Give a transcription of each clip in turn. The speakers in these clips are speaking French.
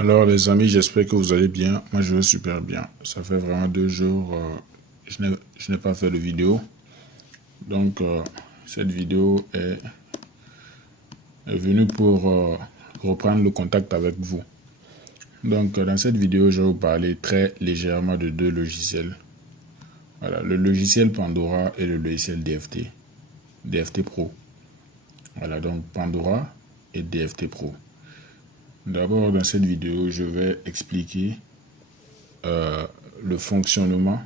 Alors les amis, j'espère que vous allez bien. Moi je vais super bien. Ça fait vraiment 2 jours, je n'ai pas fait de vidéo. Donc cette vidéo est venue pour reprendre le contact avec vous. Donc dans cette vidéo, je vais vous parler très légèrement de 2 logiciels. Voilà, le logiciel Pandora et le logiciel DFT, DFT Pro. Voilà, donc Pandora et DFT Pro. D'abord, dans cette vidéo, je vais expliquer le fonctionnement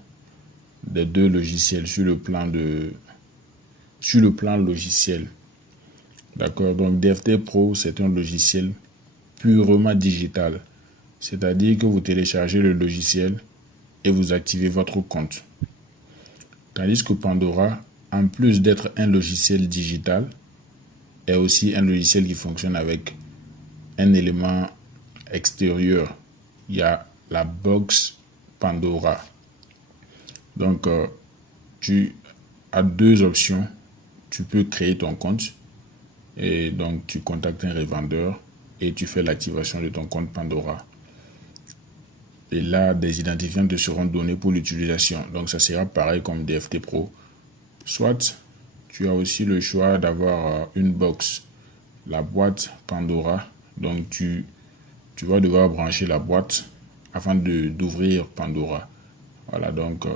des 2 logiciels sur le plan logiciel. D'accord, donc DFT Pro, c'est un logiciel purement digital. C'est-à-dire que vous téléchargez le logiciel et vous activez votre compte. Tandis que Pandora, en plus d'être un logiciel digital, est aussi un logiciel qui fonctionne avec un élément extérieur. Il y a la box Pandora. Donc, tu as 2 options. Tu peux créer ton compte et donc tu contactes un revendeur et tu fais l'activation de ton compte Pandora. Et là, des identifiants te seront donnés pour l'utilisation. Donc, ça sera pareil comme DFT Pro. Soit, tu as aussi le choix d'avoir une box, la boîte Pandora. Donc, tu vas devoir brancher la boîte afin d'ouvrir Pandora. Voilà, donc,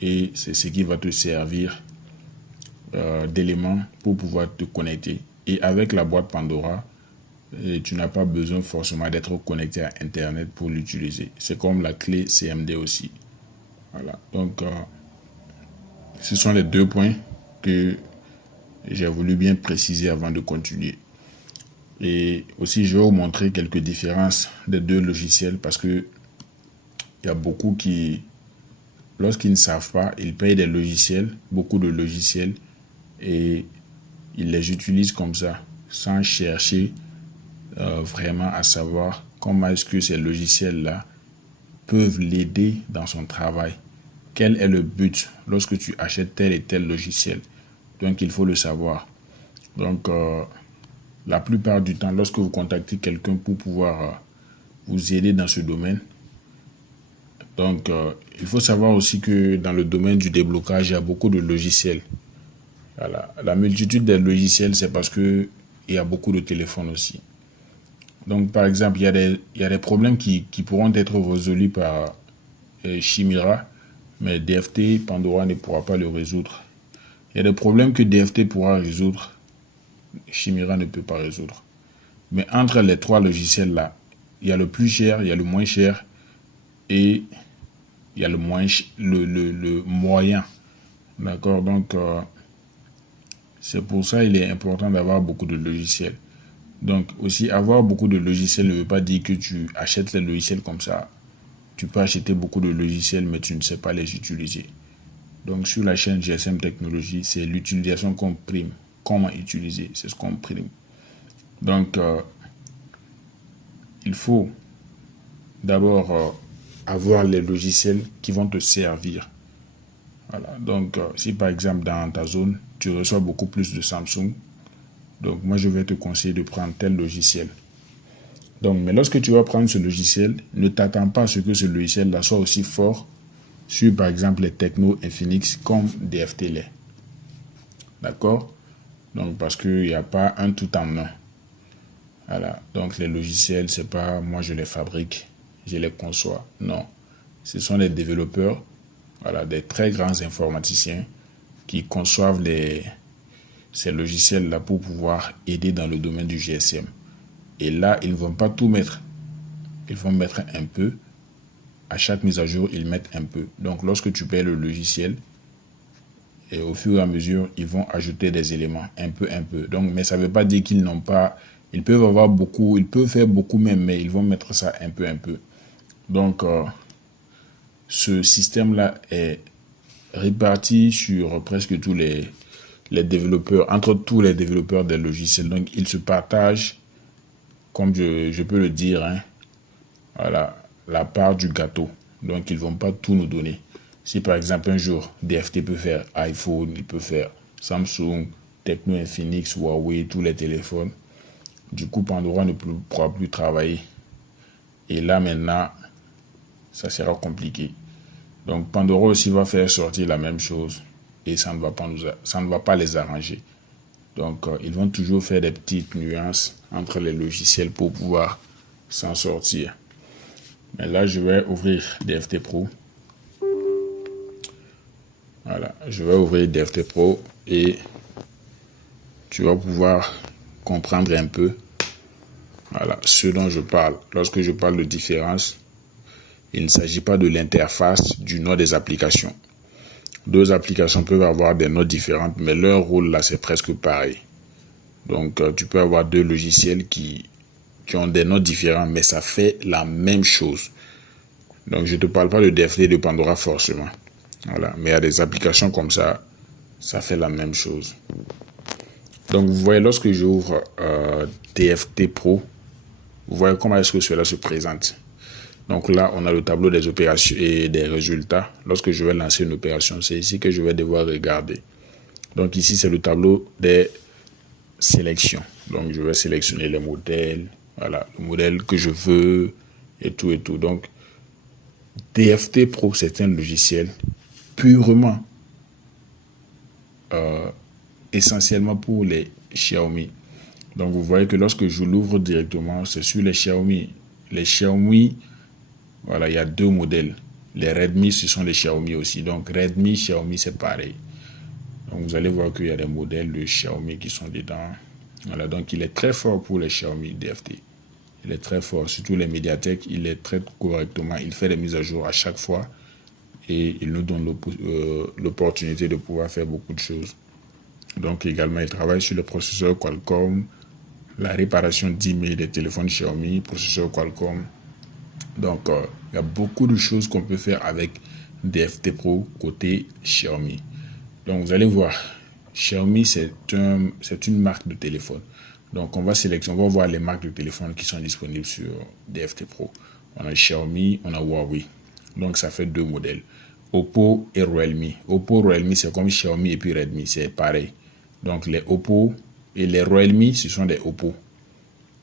et c'est ce qui va te servir d'éléments pour pouvoir te connecter. Et avec la boîte Pandora, tu n'as pas besoin forcément d'être connecté à Internet pour l'utiliser. C'est comme la clé CMD aussi. Voilà, donc ce sont les 2 points que j'ai voulu bien préciser avant de continuer. Et aussi, je vais vous montrer quelques différences des 2 logiciels parce que il y a beaucoup qui, lorsqu'ils ne savent pas, ils payent des logiciels, beaucoup de logiciels, et ils les utilisent comme ça, sans chercher vraiment à savoir comment est-ce que ces logiciels-là peuvent l'aider dans son travail. Quel est le but lorsque tu achètes tel et tel logiciel? Donc, il faut le savoir. Donc, la plupart du temps, lorsque vous contactez quelqu'un pour pouvoir vous aider dans ce domaine, donc, il faut savoir aussi que dans le domaine du déblocage, il y a beaucoup de logiciels. Voilà. La multitude des logiciels, c'est parce qu'il y a beaucoup de téléphones aussi. Donc, par exemple, il y a des problèmes qui pourront être résolus par Chimera, mais DFT, Pandora ne pourra pas le résoudre. Il y a des problèmes que DFT pourra résoudre, Chimera ne peut pas résoudre. Mais entre les 3 logiciels-là, il y a le plus cher, il y a le moins cher et il y a le moyen. D'accord, donc c'est pour ça qu'il est important d'avoir beaucoup de logiciels. Donc aussi, avoir beaucoup de logiciels ne veut pas dire que tu achètes les logiciels comme ça. Tu peux acheter beaucoup de logiciels, mais tu ne sais pas les utiliser. Donc sur la chaîne GSM Technologie, c'est l'utilisation qu'on prime. Comment utiliser, c'est ce qu'on prime. Donc, il faut d'abord avoir les logiciels qui vont te servir. Voilà. Donc, si par exemple dans ta zone, tu reçois beaucoup plus de Samsung, donc moi je vais te conseiller de prendre tel logiciel. Donc, mais lorsque tu vas prendre ce logiciel, ne t'attends pas à ce que ce logiciel-là soit aussi fort sur par exemple les Tecno Infinix comme DFT l'est. D'accord? Donc, parce qu'il n'y a pas un tout en un. Voilà. Donc, les logiciels, c'est pas moi je les fabrique, je les conçois. Non. Ce sont les développeurs, voilà, des très grands informaticiens qui conçoivent ces logiciels-là pour pouvoir aider dans le domaine du GSM. Et là, ils ne vont pas tout mettre. Ils vont mettre un peu. À chaque mise à jour, ils mettent un peu. Donc, lorsque tu payes le logiciel, et au fur et à mesure, ils vont ajouter des éléments, un peu. Donc, mais ça ne veut pas dire qu'ils n'ont pas... Ils peuvent avoir beaucoup, ils peuvent faire beaucoup même, mais ils vont mettre ça un peu. Donc, ce système-là est réparti sur presque tous les développeurs, entre tous les développeurs des logiciels. Donc, ils se partagent, comme je peux le dire, hein, voilà, la part du gâteau. Donc, ils ne vont pas tout nous donner. Si par exemple un jour DFT peut faire iPhone, il peut faire Samsung, Tecno Infinix, Huawei, tous les téléphones, du coup Pandora ne pourra plus travailler. Et là, maintenant, ça sera compliqué. Donc, Pandora aussi va faire sortir la même chose et ça ne va pas les arranger. Donc, ils vont toujours faire des petites nuances entre les logiciels pour pouvoir s'en sortir. Mais là, je vais ouvrir DFT Pro. Voilà, je vais ouvrir DFT Pro et tu vas pouvoir comprendre un peu, voilà, ce dont je parle. Lorsque je parle de différence, il ne s'agit pas de l'interface du nom des applications. Deux applications peuvent avoir des notes différentes, mais leur rôle là, c'est presque pareil. Donc, tu peux avoir deux logiciels qui ont des notes différentes, mais ça fait la même chose. Donc, je ne te parle pas de DFT et de Pandora forcément. Voilà. Mais il y a des applications comme ça, ça fait la même chose. Donc, vous voyez, lorsque j'ouvre DFT Pro, vous voyez comment est-ce que cela se présente. Donc là, on a le tableau des opérations et des résultats. Lorsque je vais lancer une opération, c'est ici que je vais devoir regarder. Donc ici, c'est le tableau des sélections. Donc je vais sélectionner les modèles, voilà, le modèle que je veux et tout et tout. Donc DFT Pro, c'est un logiciel purement essentiellement pour les Xiaomi. Donc vous voyez que lorsque je l'ouvre directement, c'est sur les Xiaomi. Les Xiaomi, voilà, il y a deux modèles. Les Redmi, ce sont les Xiaomi aussi. Donc Redmi, Xiaomi, c'est pareil. Donc vous allez voir qu'il y a des modèles de Xiaomi qui sont dedans. Voilà, donc il est très fort pour les Xiaomi DFT. Il est très fort, surtout les médiathèques, il les traite correctement. Il fait des mises à jour à chaque fois et il nous donne l'opportunité de pouvoir faire beaucoup de choses. Donc également, il travaille sur le processeur Qualcomm, la réparation d'email des téléphones Xiaomi, processeur Qualcomm. Donc, il y a beaucoup de choses qu'on peut faire avec DFT Pro côté Xiaomi. Donc, vous allez voir, Xiaomi, c'est une marque de téléphone. Donc, on va voir les marques de téléphone qui sont disponibles sur DFT Pro. On a Xiaomi, on a Huawei. Donc, ça fait deux modèles. Oppo et Realme. Oppo, Realme, c'est comme Xiaomi et puis Redmi, c'est pareil. Donc, les Oppo et les Realme, ce sont des Oppo.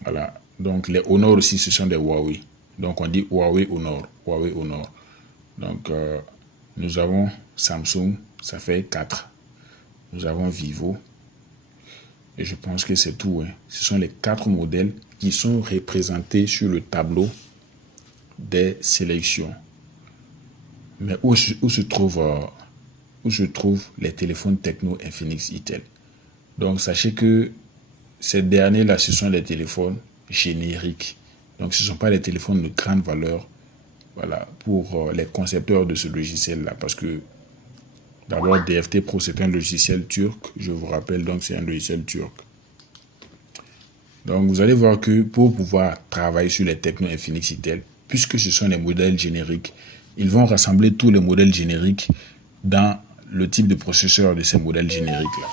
Voilà. Donc, les Honor aussi, ce sont des Huawei. Donc, on dit Huawei Honor. Huawei Honor. Donc, nous avons Samsung, ça fait 4. Nous avons Vivo. Et je pense que c'est tout. Hein. Ce sont les 4 modèles qui sont représentés sur le tableau des sélections. Mais où se trouvent les téléphones Tecno, Infinix, Itel. Donc, sachez que ces derniers-là, ce sont les téléphones génériques. Donc, ce ne sont pas les téléphones de grande valeur, voilà, pour les concepteurs de ce logiciel-là. Parce que, d'abord, DFT Pro, c'est un logiciel turc. Je vous rappelle, donc, c'est un logiciel turc. Donc, vous allez voir que pour pouvoir travailler sur les Tecno Infinix Itel, puisque ce sont les modèles génériques, ils vont rassembler tous les modèles génériques dans le type de processeur de ces modèles génériques-là.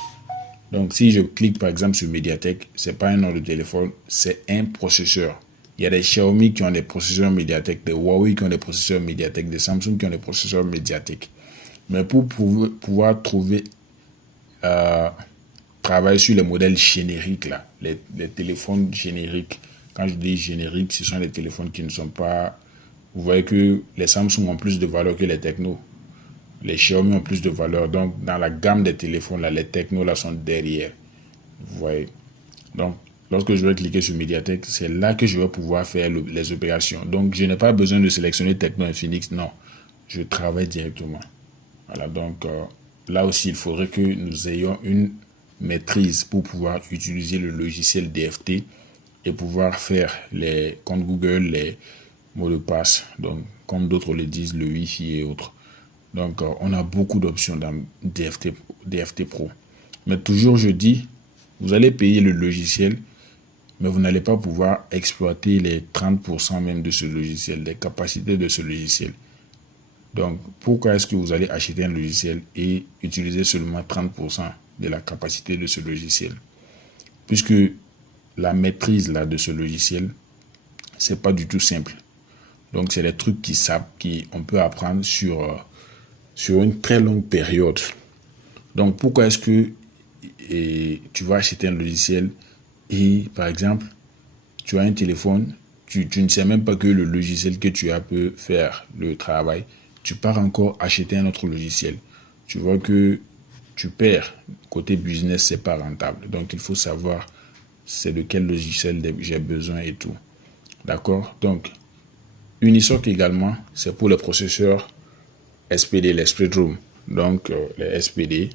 Donc, si je clique par exemple sur Mediatek, ce n'est pas un nom de téléphone, c'est un processeur. Il y a des Xiaomi qui ont des processeurs Mediatek, des Huawei qui ont des processeurs Mediatek, des Samsung qui ont des processeurs Mediatek. Mais pour pouvoir travailler sur les modèles génériques, là, les téléphones génériques, quand je dis génériques, ce sont les téléphones qui ne sont pas... Vous voyez que les Samsung ont plus de valeur que les Tecno. Les Xiaomi ont plus de valeur. Donc, dans la gamme des téléphones, là, les Tecno là, sont derrière. Vous voyez. Donc, lorsque je vais cliquer sur Mediatek, c'est là que je vais pouvoir faire les opérations. Donc, je n'ai pas besoin de sélectionner Tecno Infinix. Non, je travaille directement. Voilà. Donc, là aussi, il faudrait que nous ayons une maîtrise pour pouvoir utiliser le logiciel DFT et pouvoir faire les comptes Google, les mots de passe. Donc, comme d'autres le disent, le Wi-Fi et autres. Donc, on a beaucoup d'options dans DFT Pro. Mais toujours, je dis, vous allez payer le logiciel, mais vous n'allez pas pouvoir exploiter les 30% même de ce logiciel, les capacités de ce logiciel. Donc, pourquoi est-ce que vous allez acheter un logiciel et utiliser seulement 30% de la capacité de ce logiciel? Puisque la maîtrise là, de ce logiciel, c'est pas du tout simple. Donc, c'est des trucs qu'on peut apprendre sur une très longue période. Donc, pourquoi est-ce que tu vas acheter un logiciel et, par exemple, tu as un téléphone tu ne sais même pas que le logiciel que tu as peut faire le travail. Tu pars encore acheter un autre logiciel. Tu vois que tu perds. Côté business, c'est pas rentable. Donc, il faut savoir c'est de quel logiciel j'ai besoin et tout. D'accord? Donc, Unisoc également, c'est pour les processeurs SPD, les split room. Donc, les SPD.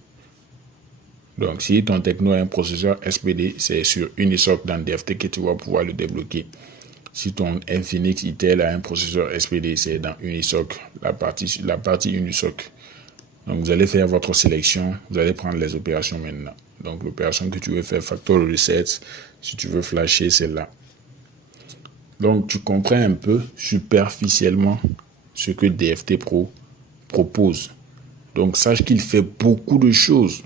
Donc, si ton techno a un processeur SPD, c'est sur Unisoc dans DFT que tu vas pouvoir le débloquer. Si ton Infinix Intel a un processeur SPD, c'est dans Unisoc, la partie Unisoc. Donc, vous allez faire votre sélection. Vous allez prendre les opérations maintenant. Donc, l'opération que tu veux faire, factor reset, si tu veux flasher, c'est là. Donc, tu comprends un peu superficiellement ce que DFT Pro propose. Donc, sache qu'il fait beaucoup de choses.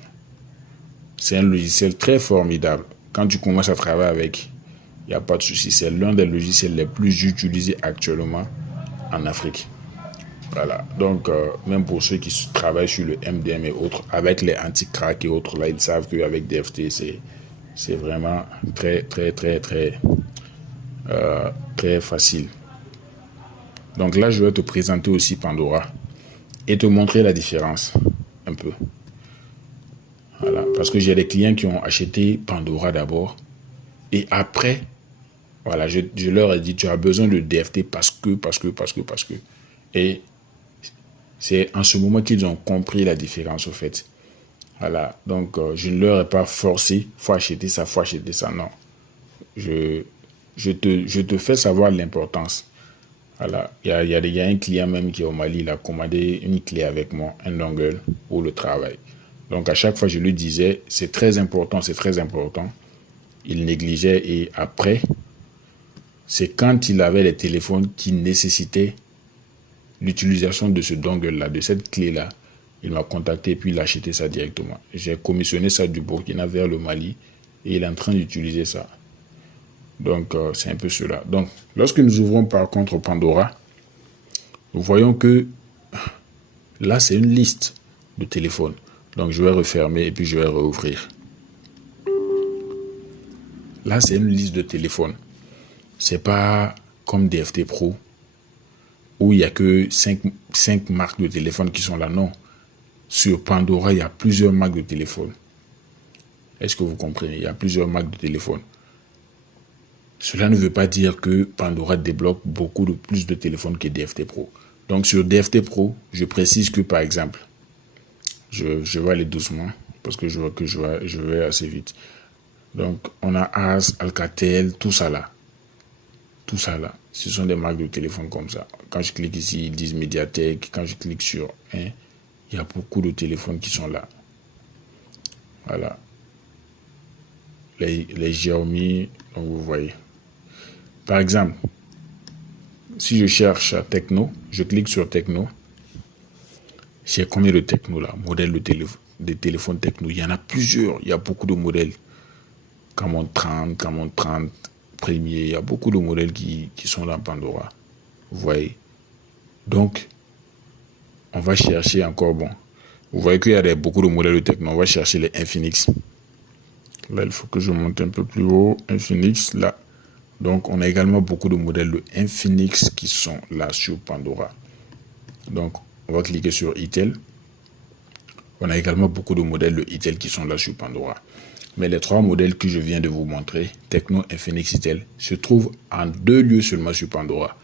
C'est un logiciel très formidable. Quand tu commences à travailler avec, il n'y a pas de souci. C'est l'un des logiciels les plus utilisés actuellement en Afrique. Voilà. Donc, même pour ceux qui travaillent sur le MDM et autres, avec les anti-crack et autres, là, ils savent qu'avec DFT, c'est vraiment très, très, très, très, très facile. Donc là, je vais te présenter aussi Pandora et te montrer la différence un peu. Voilà. Parce que j'ai des clients qui ont acheté Pandora d'abord et après, voilà, je leur ai dit, tu as besoin de DFT parce que. Et c'est en ce moment qu'ils ont compris la différence au fait. Voilà, donc je ne leur ai pas forcé, faut acheter ça, non. Je te fais savoir l'importance. Voilà, il y a un client même qui est au Mali, il a commandé une clé avec moi, un dongle pour le travail. Donc à chaque fois, je lui disais, c'est très important, c'est très important. Il négligeait et après, c'est quand il avait les téléphones qui nécessitaient l'utilisation de ce dongle-là, de cette clé-là, il m'a contacté et puis il a acheté ça directement. J'ai commissionné ça du Burkina vers le Mali et il est en train d'utiliser ça. Donc, c'est un peu cela. Donc, lorsque nous ouvrons par contre Pandora, nous voyons que là, c'est une liste de téléphones. Donc, je vais refermer et puis je vais rouvrir. Là, c'est une liste de téléphones. C'est pas comme DFT Pro où il n'y a que 5 marques de téléphone qui sont là. Non. Sur Pandora, il y a plusieurs marques de téléphone. Est-ce que vous comprenez? Il y a plusieurs marques de téléphone. Cela ne veut pas dire que Pandora débloque beaucoup plus de téléphones que DFT Pro. Donc sur DFT Pro, je précise que par exemple, je vais aller doucement parce que je vois que je vais assez vite. Donc on a As, Alcatel, tout ça là. Tout ça là, ce sont des marques de téléphone comme ça. Quand je clique ici, ils disent Mediatek. Quand je clique sur il y a beaucoup de téléphones qui sont là. Voilà. Les Xiaomi, donc vous voyez. Par exemple, si je cherche Techno, je clique sur Techno. J'ai combien de Techno là? Modèles de téléphones Techno. Il y en a plusieurs. Il y a beaucoup de modèles. Camon 30, Premier. Il y a beaucoup de modèles qui sont dans Pandora. Vous voyez. Donc, on va chercher encore. Bon, vous voyez qu'il y a beaucoup de modèles de Techno. On va chercher les Infinix. Là, il faut que je monte un peu plus haut. Infinix, là. Donc, on a également beaucoup de modèles de Infinix qui sont là sur Pandora. Donc, on va cliquer sur Itel. On a également beaucoup de modèles de Itel qui sont là sur Pandora. Mais les 3 modèles que je viens de vous montrer, Techno, Infinix, Itel, se trouvent en 2 lieux seulement sur Pandora.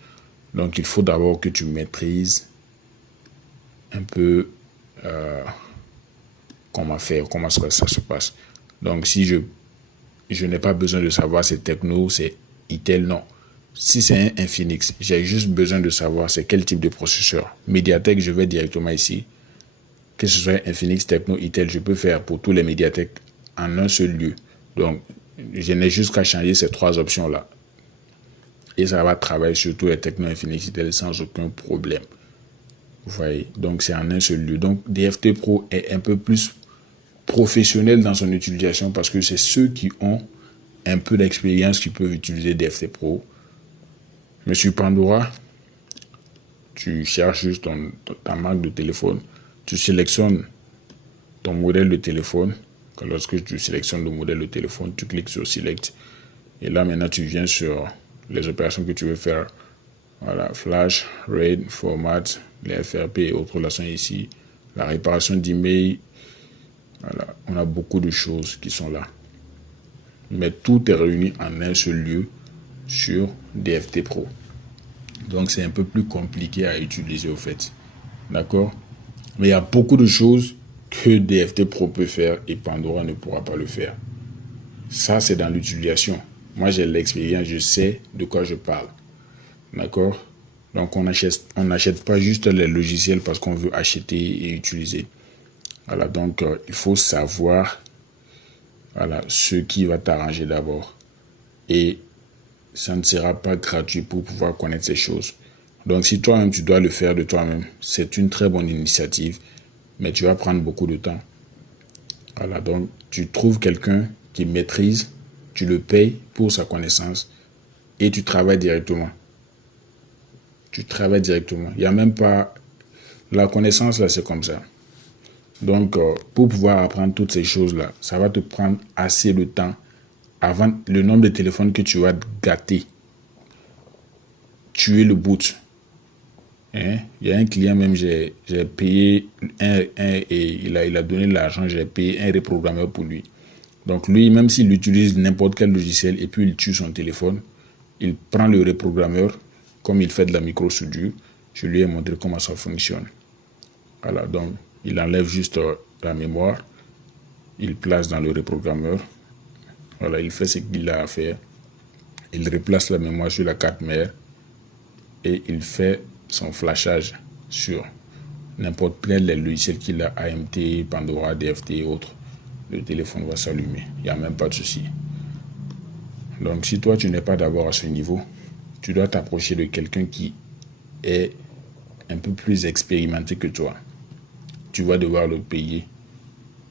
Donc, il faut d'abord que tu maîtrises un peu comment faire, comment ça se passe. Donc, si je n'ai pas besoin de savoir c'est Techno, c'est Itel, non. Si c'est un Infinix, j'ai juste besoin de savoir c'est quel type de processeur. Mediatek, je vais directement ici. Que ce soit Infinix, Techno, Itel, je peux faire pour tous les Mediatek en un seul lieu. Donc, je n'ai juste qu'à changer ces 3 options-là. Et ça va travailler sur tous les Techno, Infinix, Itel sans aucun problème. Vous voyez, donc c'est en un seul lieu. Donc, DFT Pro est un peu plus professionnel dans son utilisation parce que c'est ceux qui ont un peu d'expérience qui peuvent utiliser DFT Pro. Mais sur Pandora, tu cherches juste ta marque de téléphone, tu sélectionnes ton modèle de téléphone. Lorsque tu sélectionnes le modèle de téléphone, tu cliques sur Select. Et là, maintenant, tu viens sur les opérations que tu veux faire. Voilà, Flash, RAID, Format, les FRP et autres là sont ici. La réparation d'email. Voilà, on a beaucoup de choses qui sont là. Mais tout est réuni en un seul lieu sur DFT Pro. Donc, c'est un peu plus compliqué à utiliser au fait. D'accord? Mais il y a beaucoup de choses que DFT Pro peut faire et Pandora ne pourra pas le faire. Ça, c'est dans l'utilisation. Moi, j'ai l'expérience, je sais de quoi je parle. D'accord? Donc, on n'achète pas juste les logiciels parce qu'on veut acheter et utiliser. Voilà, donc il faut savoir ce qui va t'arranger d'abord. Et ça ne sera pas gratuit pour pouvoir connaître ces choses. Donc, si toi-même, tu dois le faire de toi-même, c'est une très bonne initiative, mais tu vas prendre beaucoup de temps. Voilà, donc tu trouves quelqu'un qui maîtrise, tu le payes pour sa connaissance et tu travailles directement. Tu travailles directement. Il n'y a même pas... La connaissance, là, c'est comme ça. Donc, pour pouvoir apprendre toutes ces choses-là, ça va te prendre assez de temps avant le nombre de téléphones que tu vas gâter. Tuer le boot. Hein? Il y a un client même, j'ai payé et il a donné l'argent, j'ai payé un reprogrammeur pour lui. Donc lui, même s'il utilise n'importe quel logiciel et puis il tue son téléphone, il prend le reprogrammeur, comme il fait de la micro-soudure, je lui ai montré comment ça fonctionne. Voilà, donc il enlève juste la mémoire, il place dans le reprogrammeur, voilà, il fait ce qu'il a à faire, il replace la mémoire sur la carte mère et il fait son flashage sur n'importe quel logiciel qu'il a, AMT, Pandora, DFT et autres. Le téléphone va s'allumer, il n'y a même pas de souci. Donc si toi tu n'es pas d'abord à ce niveau, tu dois t'approcher de quelqu'un qui est un peu plus expérimenté que toi. Tu vas devoir le payer.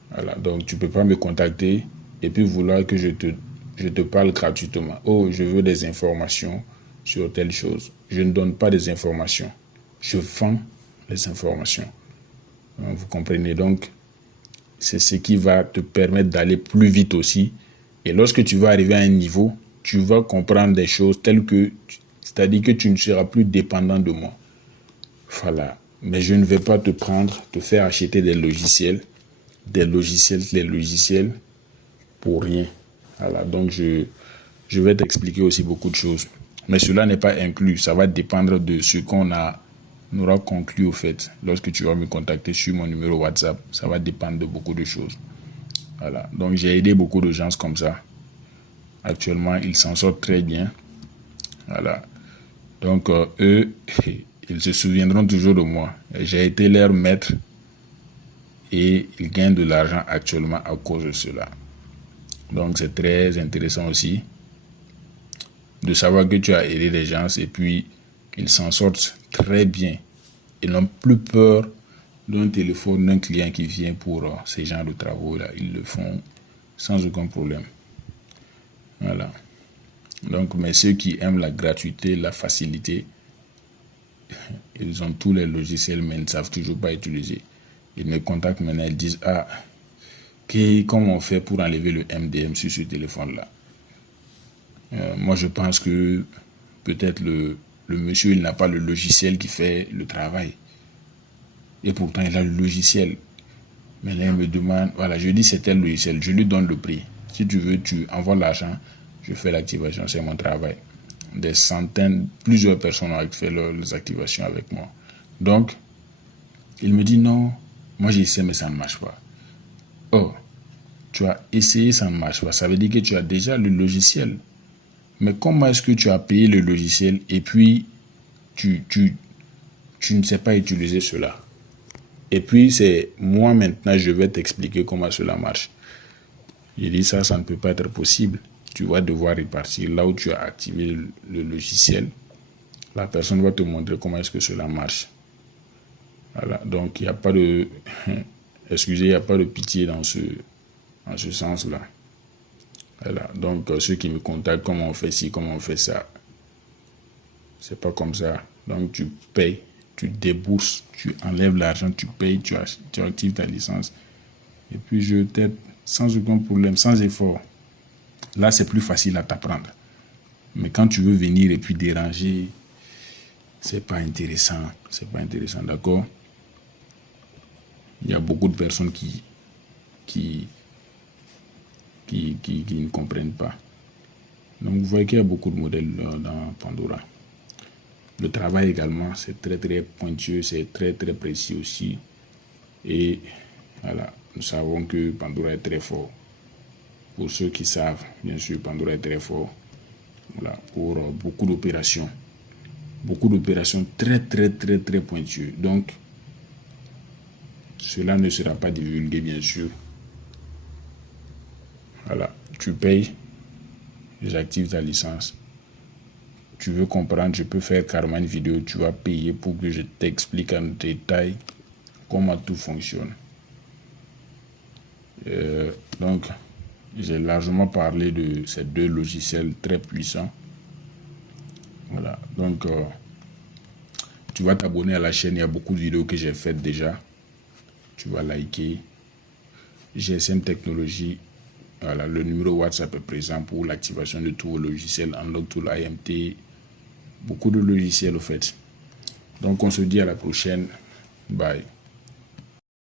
Voilà, donc tu ne peux pas me contacter et puis vouloir que je te parle gratuitement. Oh, je veux des informations sur telle chose. Je ne donne pas des informations. Je vends les informations. Donc, vous comprenez donc, c'est ce qui va te permettre d'aller plus vite aussi. Et lorsque tu vas arriver à un niveau, tu vas comprendre des choses telles que, c'est-à-dire que tu ne seras plus dépendant de moi. Voilà. Mais je ne vais pas te faire acheter des logiciels pour rien. Voilà. Donc, je vais t'expliquer aussi beaucoup de choses. Mais cela n'est pas inclus. Ça va dépendre de ce qu'on aura conclu au fait. Lorsque tu vas me contacter sur mon numéro WhatsApp, ça va dépendre de beaucoup de choses. Voilà. Donc, j'ai aidé beaucoup de gens comme ça. Actuellement, ils s'en sortent très bien. Voilà. Donc, eux, ils se souviendront toujours de moi. J'ai été leur maître et ils gagnent de l'argent actuellement à cause de cela. Donc, c'est très intéressant aussi de savoir que tu as aidé les gens et puis ils s'en sortent très bien. Ils n'ont plus peur d'un téléphone, d'un client qui vient pour ces genres de travaux-là. Ils le font sans aucun problème. Voilà. Donc, mais ceux qui aiment la gratuité, la facilité, ils ont tous les logiciels, mais ils ne savent toujours pas utiliser. Ils me contactent maintenant, ils disent, comment on fait pour enlever le MDM sur ce téléphone-là? Moi, je pense que peut-être le monsieur, il n'a pas le logiciel qui fait le travail. Et pourtant, il a le logiciel. Mais là, il me demande, voilà, je dis c'est tel logiciel, je lui donne le prix. Si tu veux, tu envoies l'argent, je fais l'activation, c'est mon travail. Des centaines, plusieurs personnes ont fait leurs activations avec moi. Donc, il me dit non, moi j'ai essayé mais ça ne marche pas. Oh, tu as essayé, ça ne marche pas. Ça veut dire que tu as déjà le logiciel. Mais comment est-ce que tu as payé le logiciel et puis tu ne sais pas utiliser cela? Et puis c'est moi maintenant, je vais t'expliquer comment cela marche. J'ai dit ça ne peut pas être possible. Tu vas devoir repartir là où tu as activé le logiciel. La personne va te montrer comment est-ce que cela marche. Voilà, donc il n'y a pas de... Excusez, il n'y a pas de pitié dans ce sens-là. Voilà, donc ceux qui me contactent, comment on fait ci, comment on fait ça. C'est pas comme ça. Donc tu payes, tu débourses, tu enlèves l'argent, tu payes, tu actives ta licence. Et puis je t'aide sans aucun problème, sans effort. Là, c'est plus facile à t'apprendre. Mais quand tu veux venir et puis déranger, c'est pas intéressant. C'est pas intéressant, d'accord? Il y a beaucoup de personnes qui ne comprennent pas. Donc, vous voyez qu'il y a beaucoup de modèles dans Pandora. Le travail également, c'est très très pointueux, c'est très très précis aussi. Et voilà, nous savons que Pandora est très fort. Pour ceux qui savent, bien sûr, Pandora est très fort. Voilà, pour beaucoup d'opérations. Beaucoup d'opérations très très très très pointueuses. Donc, cela ne sera pas divulgué, bien sûr. Voilà, tu payes, j'active ta licence. Tu veux comprendre, je peux faire carrément une vidéo, tu vas payer pour que je t'explique en détail comment tout fonctionne. Donc, j'ai largement parlé de ces deux logiciels très puissants. Voilà, donc tu vas t'abonner à la chaîne, il y a beaucoup de vidéos que j'ai faites déjà. Tu vas liker. GSM Technologie, voilà, le numéro WhatsApp est présent pour l'activation de tous vos logiciels, Unlock Tool, IMT, beaucoup de logiciels au fait. Donc on se dit à la prochaine. Bye.